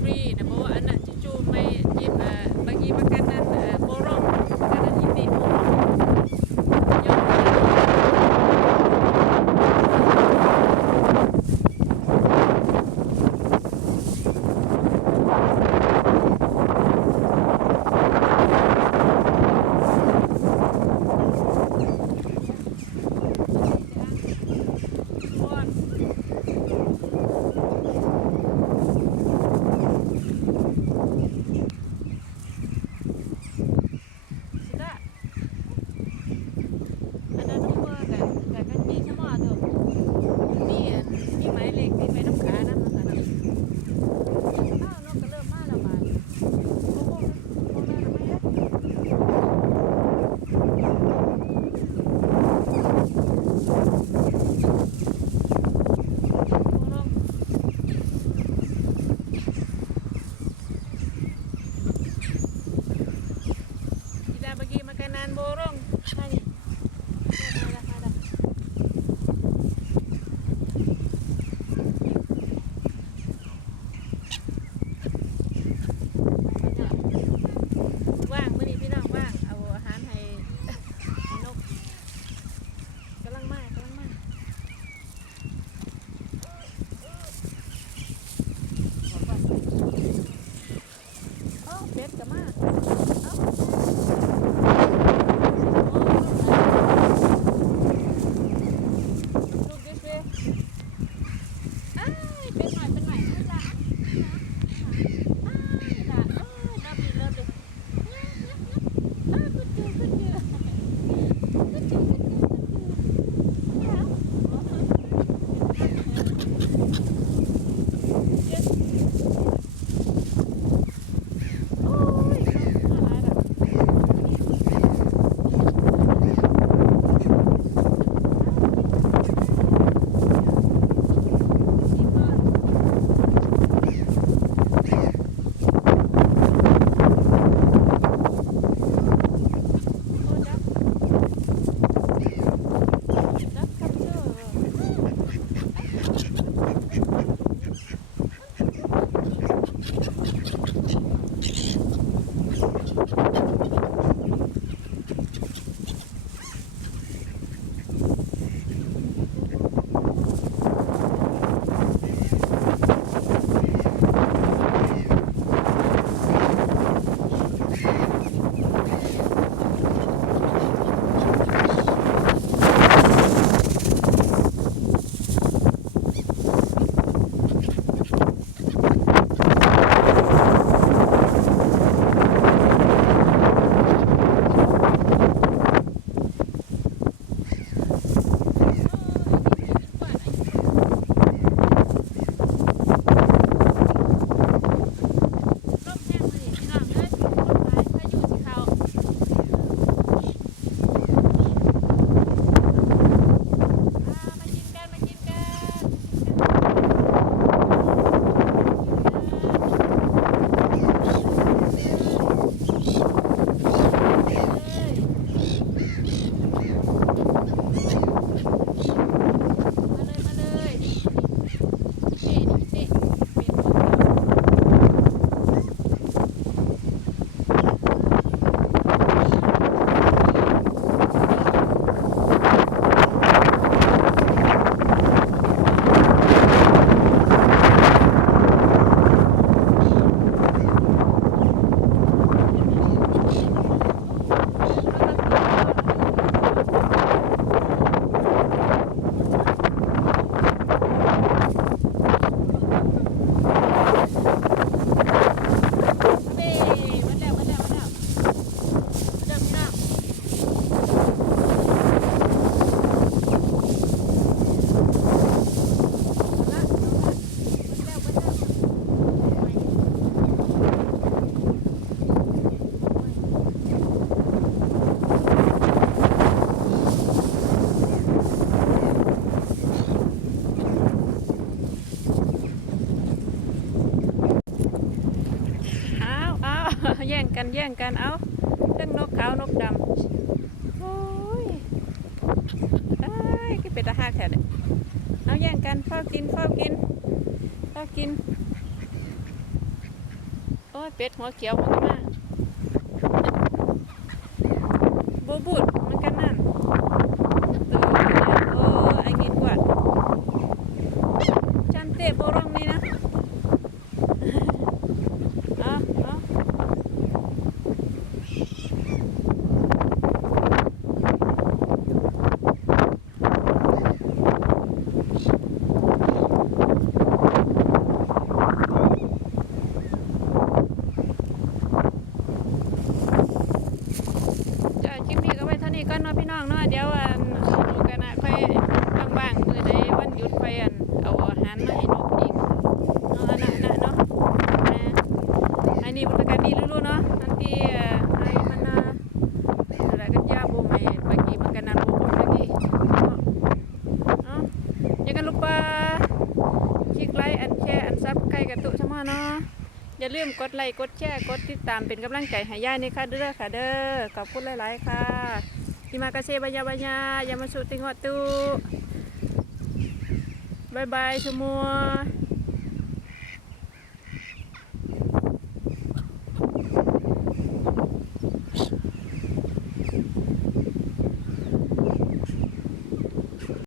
ฟรีนะเพราะว่าอันนั้นจู่ๆไม่ยิบางทีประกันนั้นโบรองประกันนั้นยินดีโบรองยอโบรองมานี่มาละว่างมื้อนี้พี่น้องว่างเอาอาหารให้นกกำลังมาเป็ดก็มาแย่งกันเอาเรื่องนกขาวนกดำโอ้ยก็เป็นตาหักแถวเนี่ยเอาแย่งกันเฝ้ากิน ยเป็ดหัวเขียวมันก็มาบูบูดมันกันนั่นไอ้กินกวาดจันเตะโบรองนี่นะเอาคลิปนี้ก็ไว้เท่านี้ก่อนเนาะพี่น้องเนาะเดี๋ยวดูกันนะค่อยว่างๆมื้อใดวันหยุดค่อยเอาอาหารมาให้นกอีกเนาะเนาะอันนี้บรรยากาศดีรู้ๆเนาะอันที่ไอ้มันอะไรกันยาบูไม่บางทีมันกันนะรู้บางทีเนาะยังกันลูกปลาคลิกไลค์อันแชร์อันซับใกล้กับตุสมาเนาะอย่าลืมกดไลค์กดแชร์กดติดตามเป็นกำลังใจให้ย่านี่ค่ะเด้อค่ะเด้อขอบคุณหลายๆค่ะที่มากระเซบายาอย่ามาสุติงหัวตุบายบายชมัว